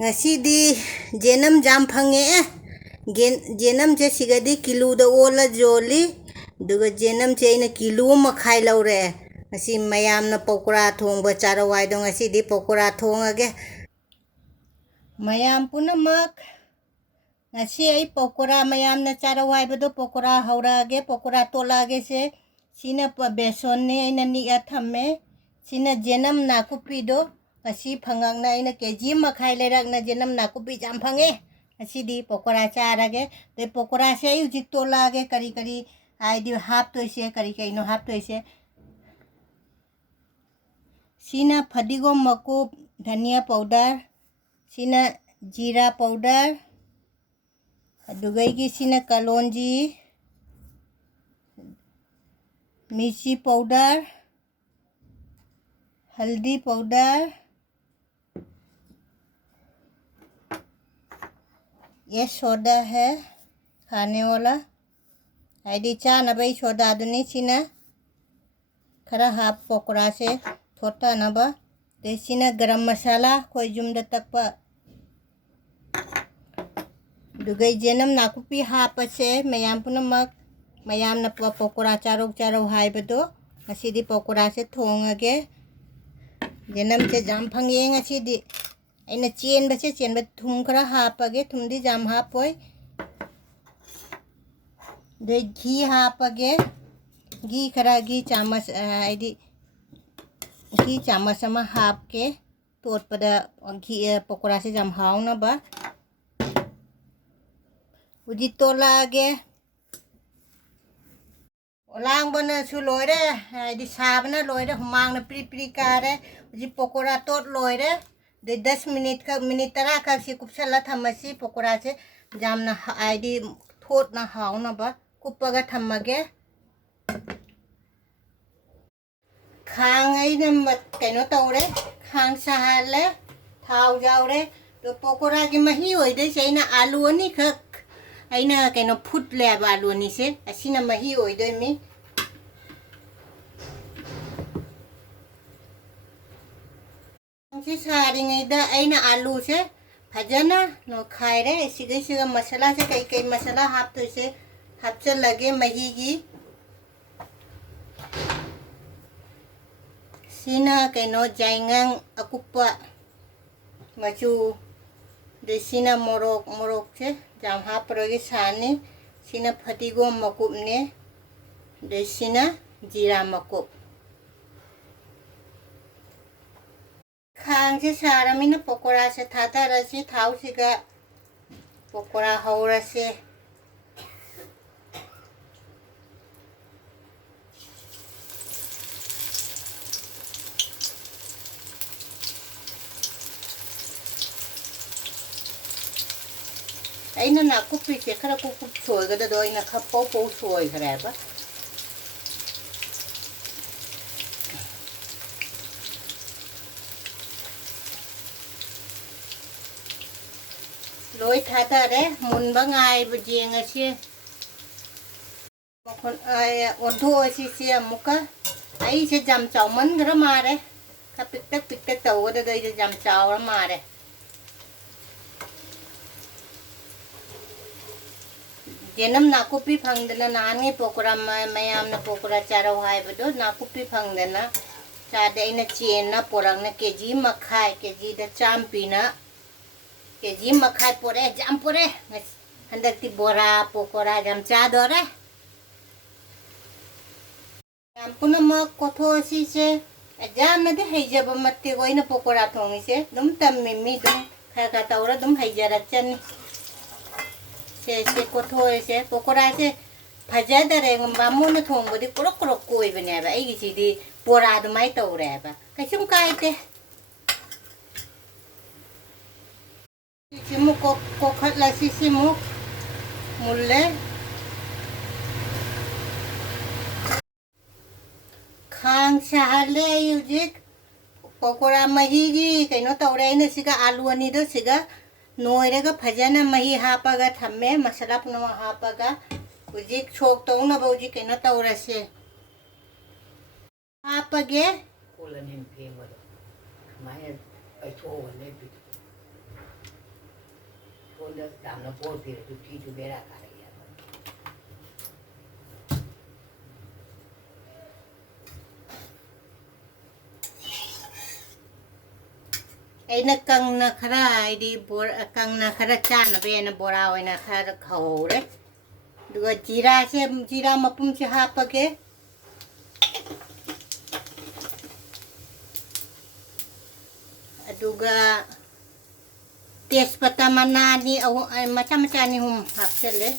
ngasi di jenam jam phange jenam je sigadi kilo da ola joli duga jenam che ina kilo makhai laure ngasi mayam na pokora thongba charawai do ngasi di pokora thongage mayam punamak ngasi ai pokora mayam na charawai bado pokora haurage pokora tolage se sina pa beson ne ina ni athamme sina jenam nakupi do ngasi phangak na ina keji makhai lerak na jenam nakupi jam phange ngasi di pokora charage te pokora se ujik tolage kari kari ai di hap to se kari kai no hap to se sina fadigom makup dhania powder sina जीरा powder दुगई की सीना कलौंजी मिर्ची powder हल्दी powder ये soda है खाने वाला ID चा ना भाई सोडा दुनी सीना खरा हाफ पकोड़ा से छोटा ना बा ते सीना गरम मसाला कोई जुमदा तक पा दुगई जेनम नाकुपी हापसे मयाम पुनमक मयाम न पकोड़ा चारोक चारो हाय बदो ngasi पकोड़ा से थोंगगे जेनम से जाम फंगे ngasi aina चेन बसे चेन ब थुम खरा हापगे थुम दी जाम हापोय दे घी हापगे घी खरा घी चामच आईदी घी चामच समा हाप के तोट पदा घी पकोड़ा से जाम हाव ना बा उजी तोलागे ओलांग बना सु लोयरे आईदी साबना लोयरे हुमांग ना प्री प्री कारे उजी पकोड़ा तोट लोयरे दे 10 मिनट का मिनट तरा का सी कुपसला थमसी पकोड़ा से जाम ना आईदी थोट ना हाव ना बा कुपगा थमगे खांग आई ना मत कैनो तौरे खांग सहाले थाव जावरे तो पकोड़ा की मही होई दे से ना आलू नि खक aina kaino food lab alu ni se asina mahi oidoi mi se sari ngai da aina alu se phajana no khaire siga siga masala se kai kai masala hap to se hapcha lage mahi gi sina kaino jaingang akupa machu desina morok morok se jam ha proge sani sina fatigom makup ne desina jira makup khang se saramina pokora se thata rasi thau siga pokora haura se aina na kupi se khara kup soi ga do ina kha po po soi khara ba loi thata re mun ba ngai bu jeng ase kon ai ondu ase se amuka ai se jam chaw man gra mare ka pik tak taw ga do jam chaw ra mare jenam nakupi phangdana nani pokora mayam na pokora charo hai bado nakupi phangdana chade ina chen na porang na kg makhai kg da champi na kg makhai pore jam pore handak ti bora pokora jam cha dore jam puna ma kotho si se jam na de heijaba matte goina pokora thongi se dum tam mi dum kha tawra dum heijara chan से कोथो से पकोड़ा से भजा दरे बामोन थोंबदी कुरक कुरक कोई बने बा एगी सिदी पोरा दुमाई तौरे बा कैसुम कायते सिमु को खटला सिमु मुल्ले खांग साले युजिक पकोड़ा महीगी कैनो तौरे न सिगा आलू अनि दो सिगा नोयरेगा फजना मही हापागा थम्मे मसाला पुनवा हापागा उजिक छोक तो न बौजी केनो तौरसे हापागे कोलनेन फेमर माय आई थो वले ꯐꯣꯟꯗ ꯌꯥꯝꯅ ꯄꯣꯠ ꯄꯤꯔꯁꯨ ꯐꯤꯁꯨ ꯕꯦꯔꯥ ꯀꯥꯔꯛꯏ ꯍꯥꯏꯕ ꯑꯩꯅ ꯀꯪꯅ ꯈꯔ ꯍꯥꯏꯗꯤ ꯀꯪꯅ ꯈꯔ ꯆꯥꯅꯕ ꯕꯣꯔꯥ ꯑꯣꯏꯅ ꯈꯔ ꯈꯧꯔꯦ ꯑꯗꯨꯒ ꯖꯤꯔꯥ ꯃꯄꯨꯝꯁꯦ ꯍꯥꯞꯄꯒꯦ ꯑꯗꯨꯒ तेजपत्ता मना मचा मचा अहूम हापचले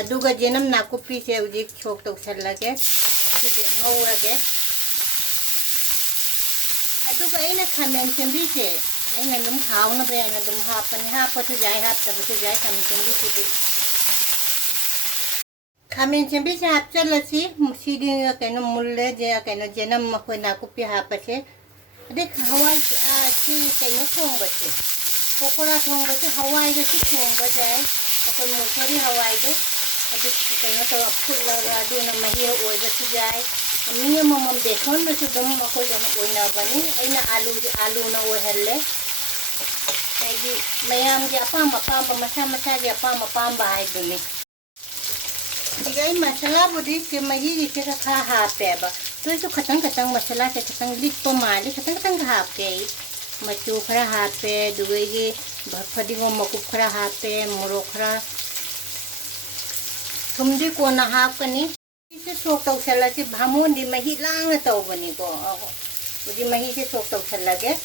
अदुगा जेनम नाकुपी से हजिक सोक तौसलगे ngौरगे अदुगा अइना खामेन चंबी से अइना दुम खावना बेना दुम हापने हापसु जाय हापतबसु जाय खामेन चंबी से खामेन चंबी से हापचलसी मुसीदी कइनो मुल्ले जे कइनो जेनम मखोय नाकुपी हापसे अदे हवाई सी कइनो थोंबसे पकोड़ा थोंबसे हवाई गसी थोंबा जाय अखोय मुसरी हवाई दो अदु कइनो तो फुलगा अदुना मही ओइबसु जाय मी ममम देखोन बसु दम अखोय जन ओइना बनी अइना आलू ना ओहल्ले हाइदी मयाम के अपाम मसा मसा के अपाम हाइदुनी दिगाई मसाला बुदी से मही से खा हापेबा तो इसो खतंग मसाला से खतंग लिप माली खतंग हापे मचू खरा हापे दुगई फदिगो मकुप खरा हापे मोरो खरा थुमदी कोना हापकनी इसे सोक तौसला से भामोन दी मही लांग तौबनी को बुदी मही से सोक तौसलगे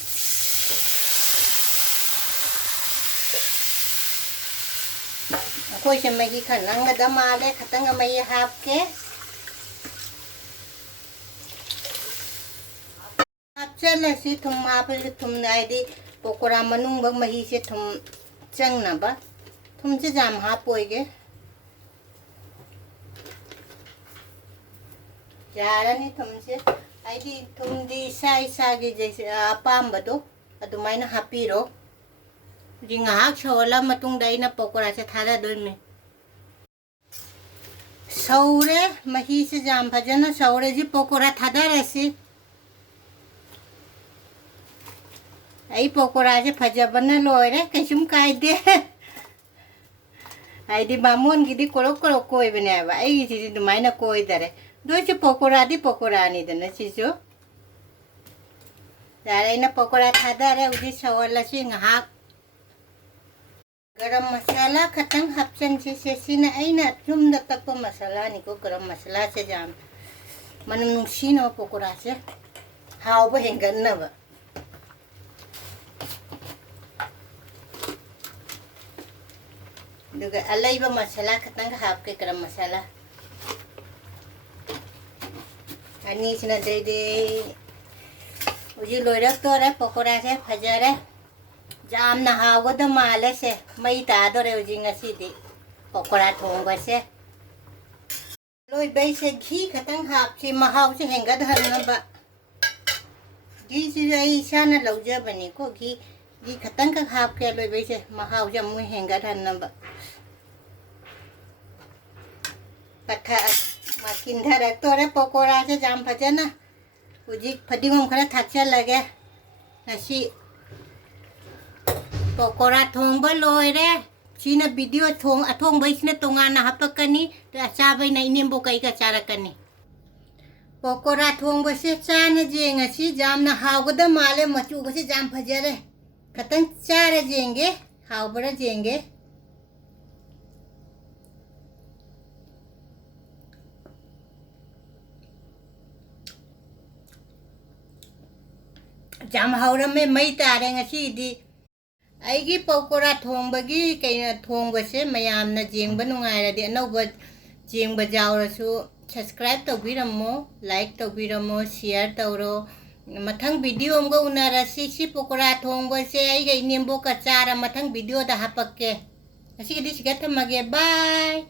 कोई से मही खनंग दमाले खतंग मही हापके हापचलसी थुम हापले थुम नाइदी पकोड़ा मनुंग मही से थुम चंगनबा थुम से जाम हापोइगे यारनी थुम से आइदी थुम दी इसा जैसे अपाम्बदो अदुमाइना हापीरो जिंगाक सवला मतुंग दाइना पकोड़ा से थादा दोइमे सौरे मही से जाम भजना सौरे जी पकोड़ा थादा रसी आई पकोड़ा से फजबन लोरे कैसुम कायदे आइदी बामोन गिदी कोरो कोई बने आबा आई गिदी दुमाइना कोई दरे दोइसे पकोड़ा नी दना सिसो दारेना पकोड़ा थादा रे उदी सवला से ngahak गरम मसाला खतंग हपचन से सीना अइना चुम तक मसाला निको गरम मसाला से जाम मन नुसीनो पकोड़ा से हाव हेंगनब दुगा अलैबा मसाला खतंग हापके गरम मसाला अनि सिना दे उजी लोइरक तोरे पकोड़ा से फजरे जामना हावगद माले से मई तादोरे उजिंगसीदी पकोड़ा थोंबा से लोई बेई से घी खतंग हापसी महाव से हेंगद हरनबा घी से इसाना लौजा बनी को घी खतंग का हाप के लोई बेई से महाव से मुई हेंगद हरनबा पथा माकिंधा रख तोरे पकोड़ा से जाम फजना उजी फदिगोम खरा थाचा लगे नसी पकोड़ा थोंब लोरे सीना वीडियो अथोंग बैसने तोंगाना हपकनी तो अचाबई नहीं नेम्बो कई का चारकनी पकोड़ा थोंब से चान जेंगे सी जामना हावगद माले मचू से जाम फजरे खतंग चार जेंगे हावबड़ा जेंगे जाम हावरा में मई तारेंगे सी दी आइगी पकोड़ा थोंबगी कई थोंबसे मयामना जेंब नुंगाइरदि अनौबा जेंब जावरसु सब्सक्राइब तौबिरमो लाइक तौबिरमो शेयर तौरो मथंग वीडियो अमगा उनारसी सी पकोड़ा थोंबसे आइगा इनेम्बो का चारा मथंग वीडियो दा हापक्के असिगदि सिगा थमगे बाय।